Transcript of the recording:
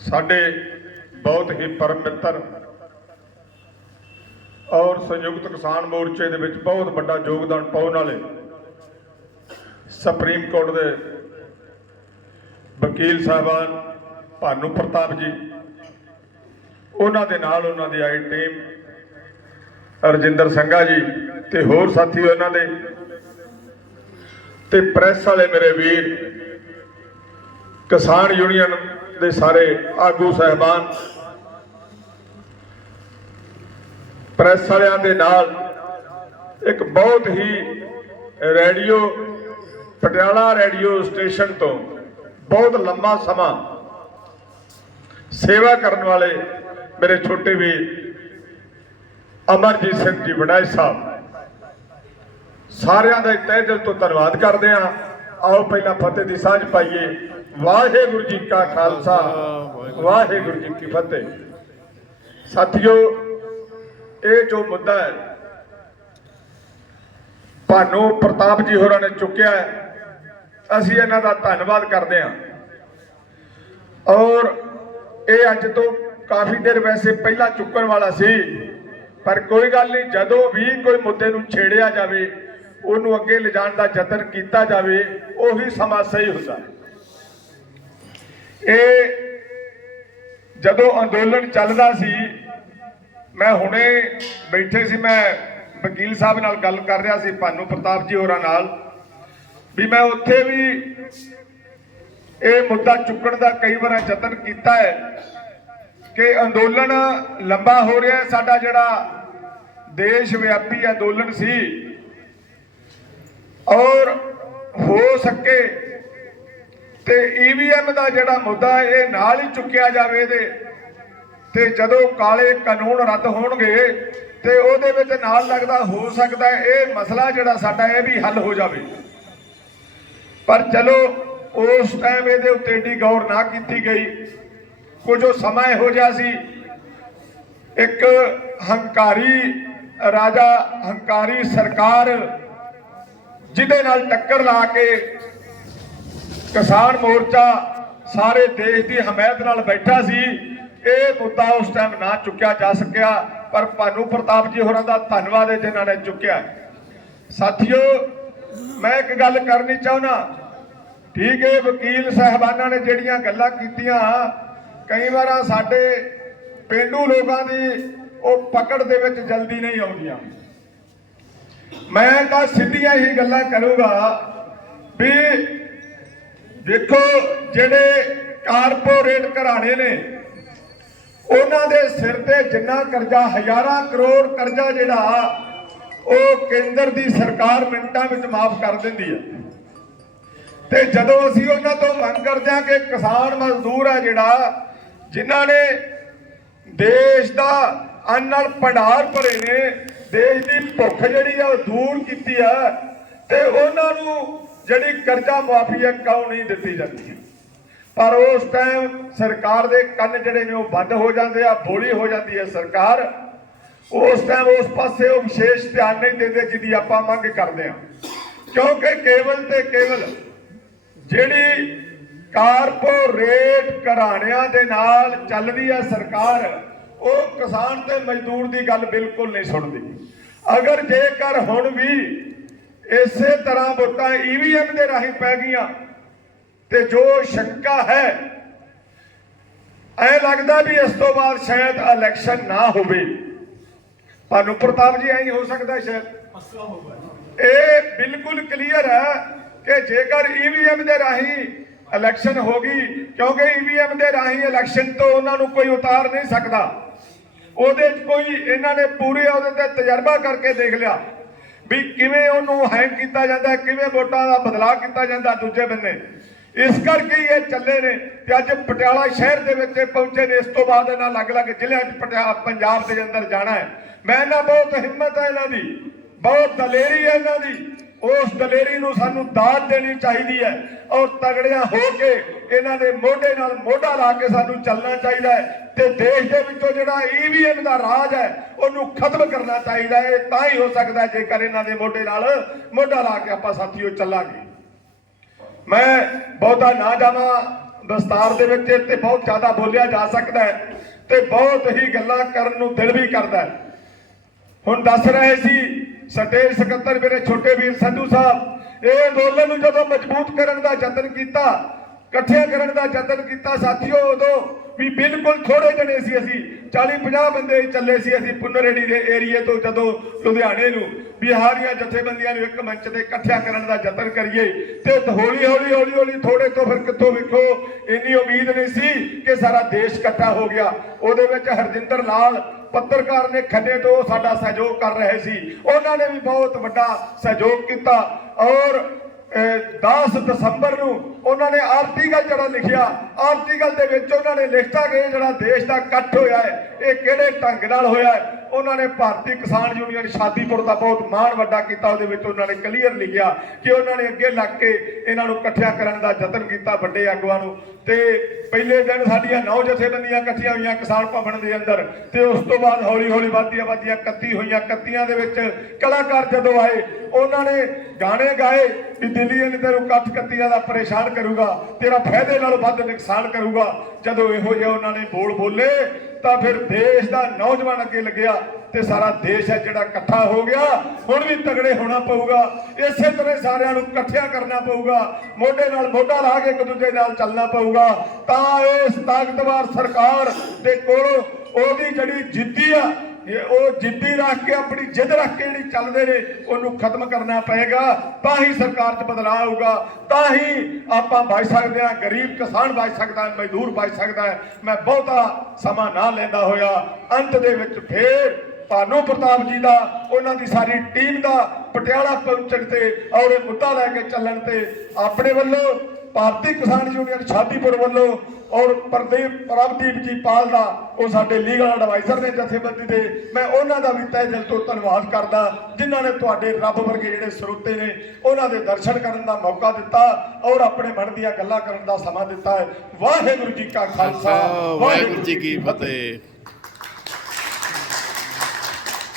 ਸਾਡੇ ਬਹੁਤ ਹੀ ਪਰਮ ਮਿੱਤਰ ਔਰ ਸੰਯੁਕਤ ਕਿਸਾਨ ਮੋਰਚੇ ਦੇ ਵਿੱਚ ਬਹੁਤ ਵੱਡਾ ਯੋਗਦਾਨ ਪਾਉਣ ਵਾਲੇ ਸੁਪਰੀਮ ਕੋਰਟ ਦੇ ਵਕੀਲ ਸਾਹਿਬਾਨ ਭਾਨੂ ਪ੍ਰਤਾਪ ਜੀ, ਉਹਨਾਂ ਦੇ ਨਾਲ ਉਹਨਾਂ ਦੀ ਆਈ ਟੀਮ, ਰਜਿੰਦਰ ਸੰਘਾ ਜੀ ਤੇ ਹੋਰ ਸਾਥੀ ਉਹਨਾਂ ਦੇ ਤੇ ਪ੍ਰੈਸ ਵਾਲੇ ਮੇਰੇ ਵੀਰ ਕਿਸਾਨ ਯੂਨੀਅਨ ਦੇ ਸਾਰੇ ਆਗੂ ਸਹਿਬਾਨ ਪ੍ਰੈਸ ਵਾਲਿਆਂ ਦੇ ਨਾਲ ਇੱਕ ਬਹੁਤ ਹੀ ਰੇਡੀਓ ਪਟਿਆਲਾ ਰੇਡੀਓ ਸਟੇਸ਼ਨ ਤੋਂ ਬਹੁਤ ਲੰਮਾ ਸਮਾਂ ਸੇਵਾ ਕਰਨ ਵਾਲੇ ਮੇਰੇ ਛੋਟੇ ਵੀਰ ਅਮਰਜੀਤ ਸਿੰਘ ਜੀ ਵਡਾਈ ਸਾਹਿਬ, ਸਾਰਿਆਂ ਦਾ ਤਹਿ ਦਿਲ ਤੋਂ ਧੰਨਵਾਦ ਕਰਦੇ ਹਾਂ। ਆਓ ਪਹਿਲਾਂ ਫਤਿਹ ਦੀ ਸਾਂਝ ਪਾਈਏ। ਵਾਹਿਗੁਰੂ ਜੀ ਕਾ ਖਾਲਸਾ, ਵਾਹਿਗੁਰੂ ਜੀ ਕੀ ਫਤਿਹ। ਸਾਥੀਓ, ਇਹ ਜੋ ਮੁੱਦਾ ਹੈ, ਭਾਨੋ ਪ੍ਰਤਾਪ ਜੀ ਹੋਰਾਂ ਨੇ ਚੁੱਕਿਆ ਹੈ, ਅਸੀਂ ਇਹਨਾਂ ਦਾ ਧੰਨਵਾਦ ਕਰਦੇ ਹਾਂ। ਔਰ ਇਹ ਅੱਜ ਤੋਂ ਕਾਫੀ ਦੇਰ ਵੈਸੇ ਪਹਿਲਾਂ ਚੁੱਕਣ ਵਾਲਾ ਸੀ, ਪਰ ਕੋਈ ਗੱਲ ਨਹੀਂ, ਜਦੋਂ ਵੀ ਕੋਈ ਮੁੱਦੇ ਨੂੰ ਛੇੜਿਆ ਜਾਵੇ, ਉਹਨੂੰ ਅੱਗੇ ਲਿਜਾਣ ਦਾ ਯਤਨ ਕੀਤਾ ਜਾਵੇ, ਉਹੀ ਸਮਾਂ ਸਹੀ ਹੁੰਦਾ ਹੈ। ਇਹ ਜਦੋਂ ਅੰਦੋਲਨ ਚੱਲਦਾ ਸੀ, ਮੈਂ ਹੁਣੇ ਬੈਠੇ ਸੀ, ਮੈਂ ਵਕੀਲ ਸਾਹਿਬ ਨਾਲ ਗੱਲ ਕਰ ਰਿਹਾ ਸੀ, ਭਾਨੂ ਪ੍ਰਤਾਪ ਜੀ ਹੋਰਾਂ ਨਾਲ, ਵੀ ਮੈਂ ਉੱਥੇ ਵੀ ਇਹ ਮੁੱਦਾ ਚੁੱਕਣ ਦਾ ਕਈ ਵਾਰ ਯਤਨ ਕੀਤਾ ਹੈ ਕਿ ਅੰਦੋਲਨ ਲੰਬਾ ਹੋ ਰਿਹਾ ਹੈ। ਸਾਡਾ ਜਿਹੜਾ ਦੇਸ਼ ਵਿਆਪੀ ਅੰਦੋਲਨ ਸੀ, ਔਰ ਹੋ ਸਕੇ ਤੇ ਈਵੀਐਮ ਦਾ ਜਿਹੜਾ ਮੁੱਦਾ ਇਹ ਨਾਲ ਹੀ ਚੁੱਕਿਆ ਜਾਵੇ ਇਹਦੇ ਤੇ ਜਦੋਂ ਕਾਲੇ ਕਾਨੂੰਨ ਰੱਦ ਹੋਣਗੇ, ਤੇ ਉਹਦੇ ਵਿੱਚ ਨਾਲ ਲੱਗਦਾ ਹੋ ਸਕਦਾ ਇਹ ਮਸਲਾ ਜਿਹੜਾ ਸਾਡਾ ਇਹ ਵੀ ਹੱਲ ਹੋ ਜਾਵੇ। ਪਰ ਚਲੋ, ਉਸ ਟਾਈਮ ਇਹਦੇ ਉੱਤੇ ਏਡੀ ਗੌਰ ਨਾ ਕੀਤੀ ਗਈ। ਕੁਝ ਉਹ ਸਮਾਂ ਇਹੋ ਜਿਹਾ ਸੀ। ਇੱਕ ਹੰਕਾਰੀ ਰਾਜਾ, ਹੰਕਾਰੀ ਸਰਕਾਰ, ਜਿਹਦੇ ਨਾਲ ਟੱਕਰ ਲਾ ਕੇ ਕਿਸਾਨ ਮੋਰਚਾ ਸਾਰੇ ਦੇਸ਼ ਦੀ ਹਮਾਇਤ ਨਾਲ ਬੈਠਾ ਸੀ। ਇਹ ਮੁੱਦਾ ਉਸ ਟਾਈਮ ਨਾ ਚੁੱਕਿਆ ਜਾ ਸਕਿਆ, ਪਰ ਭਾਨੂ ਪ੍ਰਤਾਪ ਜੀ ਹੋਰਾਂ ਦਾ ਧੰਨਵਾਦ ਹੈ ਜਿਨ੍ਹਾਂ ਨੇ ਚੁੱਕਿਆ। ਸਾਥੀਓ, ਮੈਂ ਇੱਕ ਗੱਲ ਕਰਨੀ ਚਾਹੁੰਦਾ। ਠੀਕ ਹੈ, ਵਕੀਲ ਸਾਹਿਬਾਨਾਂ ਨੇ ਜਿਹੜੀਆਂ ਗੱਲਾਂ ਕੀਤੀਆਂ, ਕਈ ਵਾਰ ਸਾਡੇ ਪਿੰਡੂ ਲੋਕਾਂ ਦੀ ਉਹ ਪਕੜ ਦੇ ਵਿੱਚ ਜਲਦੀ ਨਹੀਂ ਆਉਂਦੀਆਂ। ਮੈਂ ਤਾਂ ਸਿੱਧੀਆਂ ਹੀ ਗੱਲਾਂ ਕਰੂੰਗਾ ਵੀ ਦੇਖੋ ਜਿਹੜੇ ਕਾਰਪੋਰੇਟ ਘਰਾਣੇ ਨੇ, ਉਹਨਾਂ ਦੇ ਸਿਰ ਤੇ ਜਿੰਨਾ ਕਰਜ਼ਾ, ਹਜ਼ਾਰਾਂ ਕਰੋੜ ਕਰਜ਼ਾ ਜਿਹੜਾ ਉਹ ਕੇਂਦਰ ਦੀ ਸਰਕਾਰ ਮਿੰਟਾਂ ਵਿੱਚ ਮਾਫ ਕਰ ਦਿੰਦੀ ਹੈ ਤੇ ਜਦੋਂ ਅਸੀਂ ਉਹਨਾਂ ਤੋਂ ਮੰਗ ਕਰਦੇ ਹਾਂ ਕਿ ਕਿਸਾਨ ਮਜ਼ਦੂਰ ਆ ਜਿਹੜਾ, ਜਿਨ੍ਹਾਂ ਨੇ ਦੇਸ਼ ਦਾ ਅੰਨ ਨਾਲ ਭੰਡਾਰ ਭਰੇ ਨੇ, ਦੇਸ਼ ਦੀ ਭੁੱਖ ਜਿਹੜੀ ਆ ਉਹ ਦੂਰ ਕੀਤੀ ਆ, ਤੇ ਉਹਨਾਂ ਨੂੰ ਜਿਹੜੀ ਕਰਜ਼ਾ ਮੁਆਫ਼ੀ ਹੈ, ਕਿਉਂ ਨਹੀਂ ਦਿੱਤੀ ਜਾਂਦੀ? ਪਰ ਉਸ ਟਾਈਮ ਸਰਕਾਰ ਦੇ ਕੰਨ ਜਿਹੜੇ ਨੇ ਉਹ ਬੰਦ ਹੋ ਜਾਂਦੇ ਆ, ਬੋਲੀ ਹੋ ਜਾਂਦੀ ਹੈ ਸਰਕਾਰ। ਉਸ ਟਾਈਮ ਉਸ ਪਾਸੇ ਉਹ ਵਿਸ਼ੇਸ਼ ਧਿਆਨ ਨਹੀਂ ਦਿੰਦੇ ਜਿਹਦੀ ਆਪਾਂ ਮੰਗ ਕਰਦੇ ਆ ਕਿਉਂਕਿ ਕੇਵਲ ਤੇ ਕੇਵਲ ਜਿਹੜੀ ਕਾਰਪੋਰੇਟ ਘਰਾਣਿਆਂ ਦੇ ਨਾਲ ਚੱਲਦੀ ਹੈ ਸਰਕਾਰ, ਉਹ ਕਿਸਾਨ ਤੇ ਮਜ਼ਦੂਰ ਦੀ ਗੱਲ ਬਿਲਕੁਲ ਨਹੀਂ ਸੁਣਦੀ। ਅਗਰ ਜੇਕਰ ਹੁਣ ਵੀ ਇਸੇ ਤਰ੍ਹਾਂ ਵੋਟਾਂ ਈਵੀਐਮ ਦੇ ਰਾਹੀਂ ਪੈ ਗਈਆਂ। ਤੇ ਜੋ ਸ਼ੰਕਾ ਹੈ, ਐ ਲੱਗਦਾ ਵੀ ਇਸ ਤੋਂ ਬਾਅਦ ਸ਼ਾਇਦ ਇਲੈਕਸ਼ਨ ਨਾ ਹੋਵੇ। ਭਾਨੂ ਪ੍ਰਤਾਪ ਜੀ, ਐਂ ਹੋ ਸਕਦਾ ਸ਼ਾਇਦ। ਇਹ ਬਿਲਕੁਲ ਕਲੀਅਰ ਹੈ ਕਿ ਜੇਕਰ ਈਵੀਐਮ ਦੇ ਰਾਹੀਂ ਇਲੈਕਸ਼ਨ ਹੋ ਗਈ, ਕਿਉਂਕਿ ਈਵੀਐਮ ਦੇ ਰਾਹੀਂ ਇਲੈਕਸ਼ਨ ਤੋਂ ਉਹਨਾਂ ਨੂੰ ਕੋਈ ਉਤਾਰ ਨਹੀਂ ਸਕਦਾ। ਉਹਦੇ 'ਚ ਕੋਈ, ਇਹਨਾਂ ਨੇ ਪੂਰੇ ਉਹਦੇ ਤੇ ਤਜਰਬਾ ਕਰਕੇ ਦੇਖ ਲਿਆ। ਵੀ ਕਿਵੇਂ ਉਹਨੂੰ ਹੈਂਗ ਕੀਤਾ ਜਾਂਦਾ, ਕਿਵੇਂ ਵੋਟਾਂ ਦਾ ਬਦਲਾਅ ਕੀਤਾ ਜਾਂਦਾ ਦੂਜੇ ਬੰਨੇ। ਇਸ ਕਰਕੇ ਹੀ ਇਹ ਚੱਲੇ ਨੇ ਤੇ ਅੱਜ ਪਟਿਆਲਾ ਸ਼ਹਿਰ ਦੇ ਵਿੱਚ ਇਹ ਪਹੁੰਚੇ ਨੇ। ਇਸ ਤੋਂ ਬਾਅਦ ਇਹਨਾਂ ਅਲੱਗ-ਅਲੱਗ ਜ਼ਿਲ੍ਹਿਆਂ 'ਚ ਪਟਿਆਲਾ ਪੰਜਾਬ ਦੇ ਅੰਦਰ ਜਾਣਾ ਹੈ। ਮੈਂ ਇਹਨਾਂ ਬਹੁਤ ਹਿੰਮਤ ਹੈ ਇਹਨਾਂ ਦੀ, ਬਹੁਤ ਦਲੇਰੀ ਹੈ ਇਹਨਾਂ ਦੀ। ਉਸ ਦਲੇਰੀ ਨੂੰ ਸਾਨੂੰ ਦਾਤ ਦੇਣੀ ਚਾਹੀਦੀ ਹੈ ਔਰ ਤਗੜਿਆਂ ਹੋ ਕੇ ਇਹਨਾਂ ਦੇ ਮੋਢੇ ਨਾਲ ਮੋਢਾ ਲਾ ਕੇ ਸਾਨੂੰ ਚੱਲਣਾ ਚਾਹੀਦਾ ਹੈ ਤੇ ਦੇਸ਼ ਦੇ ਵਿੱਚੋਂ ਜਿਹੜਾ ਈਵੀਐਮ ਦਾ ਰਾਜ ਹੈ, ਉਹਨੂੰ ਖਤਮ ਕਰਨਾ ਚਾਹੀਦਾ ਹੈ। ਤਾਂ ਹੀ ਹੋ ਸਕਦਾ ਜੇਕਰ ਇਹਨਾਂ ਦੇ ਮੋਢੇ ਨਾਲ ਮੋਢਾ ਲਾ ਕੇ ਆਪਾਂ ਸਾਥੀਓ ਚੱਲਾਂਗੇ। ਮੈਂ ਬਹੁਤਾ ਨਾ ਜਾਵਾਂ ਦਸਤਾਰ ਦੇ ਵਿੱਚ ਤੇ ਬਹੁਤ ਜ਼ਿਆਦਾ ਬੋਲਿਆ ਜਾ ਸਕਦਾ ਹੈ ਤੇ ਬਹੁਤ ਹੀ ਗੱਲਾਂ ਕਰਨ ਨੂੰ ਦਿਲ ਵੀ ਕਰਦਾ ਹੁਣ ਦੱਸ ਰਹੇ ਸੀ ਸਟੇਜ ਸਕੱਤਰ ਮੇਰੇ ਛੋਟੇ ਵੀਰ ਸੰਧੂ ਸਾਹਿਬ, ਇਹ ਅੰਦੋਲਨ ਨੂੰ ਜਦੋਂ ਮਜ਼ਬੂਤ ਕਰਨ ਦਾ ਯਤਨ ਕੀਤਾ ਇਕੱਠਿਆਂ ਕਰਨ ਦਾ ਯਤਨ ਕੀਤਾ। ਸਾਥੀਓ, ਉਦੋਂ ਵੀ ਬਿਲਕੁਲ ਥੋੜੇ ਜਣੇ ਸੀ ਅਸੀਂ 40 50 ਬੰਦੇ ਚੱਲੇ ਸੀ ਅਸੀਂ ਪੁਨਰੇੜੀ ਦੇ ਏਰੀਏ ਤੋਂ ਜਦੋਂ ਲੁਧਿਆਣੇ ਨੂੰ। ਬਿਹਾਰੀਆਂ ਜਥੇਬੰਦੀਆਂ ਨੂੰ ਇੱਕ ਮੰਚ ਤੇ ਇਕੱਠਿਆਂ ਕਰਨ ਦਾ ਯਤਨ ਕਰੀਏ। ਤੇ ਹੌਲੀ ਹੌਲੀ ਹੌਲੀ ਹੌਲੀ ਥੋੜੇ ਤੋਂ ਫਿਰ ਕਿੱਥੋਂ ਵੇਖੋ, ਇੰਨੀ ਉਮੀਦ ਨਹੀਂ ਸੀ ਕਿ ਸਾਰਾ ਦੇਸ਼ ਇਕੱਠਾ ਹੋ ਗਿਆ। ਉਹਦੇ ਵਿੱਚ ਹਰਜਿੰਦਰ ਲਾਲ, ਪੱਤਰਕਾਰ ਨੇ ਖੰਨੇ ਤੋਂ ਸਾਡਾ ਸਹਿਯੋਗ ਕਰ ਰਹੇ ਸੀ। ਉਹਨਾਂ ਨੇ ਵੀ ਬਹੁਤ ਵੱਡਾ ਸਹਿਯੋਗ ਕੀਤਾ। ਔਰ 10 ਦਸੰਬਰ ਨੂੰ ਉਹਨਾਂ ਨੇ ਆਰਟੀਕਲ ਜਿਹੜਾ ਲਿਖਿਆ ਆਰਟੀਕਲ ਦੇ ਵਿੱਚ ਉਹਨਾਂ ਨੇ ਲਿਖਤਾ ਕਿ ਜਿਹੜਾ ਦੇਸ਼ ਦਾ ਇਕੱਠ ਹੋਇਆ ਹੈ, ਇਹ ਕਿਹੜੇ ਢੰਗ ਨਾਲ ਹੋਇਆ ਹੈ? ਉਹਨਾਂ ਨੇ ਭਾਰਤੀ ਕਿਸਾਨ ਯੂਨੀਅਨ ਸ਼ਾਦੀਪੁਰ ਦਾ ਬਹੁਤ ਮਾਣ ਵੱਡਾ ਕੀਤਾ, ਉਹਦੇ ਵਿੱਚ ਉਹਨਾਂ ਨੇ ਕਲੀਅਰ ਲਿਖਿਆ ਕਿ ਉਹਨਾਂ ਨੇ ਅੱਗੇ ਲੱਗ ਕੇ ਇਹਨਾਂ ਨੂੰ ਇਕੱਠਿਆਂ ਕਰਨ ਦਾ ਯਤਨ ਕੀਤਾ ਵੱਡੇ ਆਗੂਆਂ ਨੂੰ। ਤੇ ਪਹਿਲੇ ਦਿਨ ਸਾਡੀਆਂ ਨੌ ਜਥੇਬੰਦੀਆਂ ਇਕੱਠੀਆਂ ਹੋਈਆਂ ਕਿਸਾਨ ਭਵਨ ਦੇ ਅੰਦਰ ਤੇ ਉਸ ਤੋਂ ਬਾਅਦ ਹੌਲੀ ਹੌਲੀ ਵੱਧਦੀਆਂ ਵੱਧਦੀਆਂ 31 ਹੋਈਆਂ। 31 ਦੇ ਵਿੱਚ ਕਲਾਕਾਰ ਜਦੋਂ ਆਏ, ਉਹਨਾਂ ਨੇ ਗਾਣੇ ਗਾਏ ਵੀ ਦਿੱਲੀ ਨੇ ਤੈਨੂੰ ਕੱਠ ਕੱਤੀਆਂ ਦਾ ਪਰੇਸ਼ਾਨ ਕਰੂਗਾ, ਤੇਰਾ ਫਾਇਦੇ ਨਾਲੋਂ ਵੱਧ ਨੁਕਸਾਨ ਕਰੂਗਾ। ਜਦੋਂ ਇਹੋ ਜਿਹਾ ਉਹਨਾਂ ਨੇ ਬੋਲ ਬੋਲੇ ਤਾਂ ਫਿਰ ਦੇਸ਼ ਦਾ ਨੌਜਵਾਨ ਅੱਗੇ ਲੱਗਿਆ ਤੇ ਸਾਰਾ ਦੇਸ਼ ਹੈ ਜਿਹੜਾ ਇਕੱਠਾ ਹੋ ਗਿਆ। ਹੁਣ ਵੀ ਤਗੜੇ ਹੋਣਾ ਪਊਗਾ। ਇਸੇ ਤਰ੍ਹਾਂ ਸਾਰਿਆਂ ਨੂੰ ਇਕੱਠਿਆਂ ਕਰਨਾ ਪਊਗਾ। ਮੋਢੇ ਨਾਲ ਮੋਢਾ ਲਾ ਕੇ ਇੱਕ ਦੂਜੇ ਨਾਲ ਚੱਲਣਾ ਪਊਗਾ। ਤਾਂ ਇਸ ਤਾਕਤਵਰ ਸਰਕਾਰ ਦੇ ਕੋਲ ਉਹਦੀ ਜਿਹੜੀ ਜਿੱਦੀ ਆ ਇਹ ਉਹ ਜਿੱਦੀ ਰੱਖ ਕੇ, ਆਪਣੀ ਜਿੱਦ ਰੱਖ ਕੇ ਜਿਹੜੀ ਚੱਲਦੇ ਨੇ, ਉਹਨੂੰ ਖਤਮ ਕਰਨਾ ਪਏਗਾ। ਤਾਂ ਹੀ ਸਰਕਾਰ 'ਚ ਬਦਲਾਅ ਆਊਗਾ। ਤਾਂ ਹੀ ਆਪਾਂ ਬਚ ਸਕਦੇ ਹਾਂ, ਗਰੀਬ ਕਿਸਾਨ ਬਚ ਸਕਦਾ ਹੈ, ਮਜ਼ਦੂਰ ਬਚ ਸਕਦਾ ਹੈ। ਮੈਂ ਬਹੁਤਾ ਸਮਾਂ ਨਾ ਲੈਂਦਾ ਹੋਇਆ। ਅੰਤ ਦੇ ਵਿੱਚ ਫੇਰ ਭਾਨੂ ਪ੍ਰਤਾਪ ਜੀ ਦਾ, ਉਹਨਾਂ ਦੀ ਸਾਰੀ ਟੀਮ ਦਾ ਪਟਿਆਲਾ ਪਹੁੰਚਣ ਤੇ, ਔਰ ਇਹ ਮੁੱਦਾ ਲੈ ਕੇ ਚੱਲਣ ਤੇ ਆਪਣੇ ਵੱਲੋਂ ਭਾਰਤੀ ਕਿਸਾਨ ਯੂਨੀਅਨ ਸ਼ਾਦੀਪੁਰ ਵੱਲੋਂ ਔਰ ਪ੍ਰਦੀਪ ਪ੍ਰਭਦੀਪ ਜੀ ਪਾਲ ਦਾ ਉਹ ਸਾਡੇ ਲੀਗਲ ਐਡਵਾਈਜ਼ਰ ਨੇ ਜਥੇਬੰਦੀ ਦੇ ਮੈਂ ਉਹਨਾਂ ਦਾ ਵੀ ਤਹਿ ਦਿਲ ਤੋਂ ਧੰਨਵਾਦ ਕਰਦਾ ਜਿਨ੍ਹਾਂ ਨੇ ਤੁਹਾਡੇ ਰੱਬ ਵਰਗੇ ਜਿਹੜੇ ਸਰੋਤੇ ਨੇ ਉਹਨਾਂ ਦੇ ਦਰਸ਼ਨ ਕਰਨ ਦਾ ਮੌਕਾ ਦਿੱਤਾ ਔਰ ਆਪਣੇ ਮਨ ਦੀਆਂ ਗੱਲਾਂ ਕਰਨ ਦਾ ਸਮਾਂ ਦਿੱਤਾ ਹੈ। ਵਾਹਿਗੁਰੂ ਜੀ ਕਾ ਖਾਲਸਾ ਵਾਹਿਗੁਰੂ ਜੀ ਕੀ ਫਤਿਹ।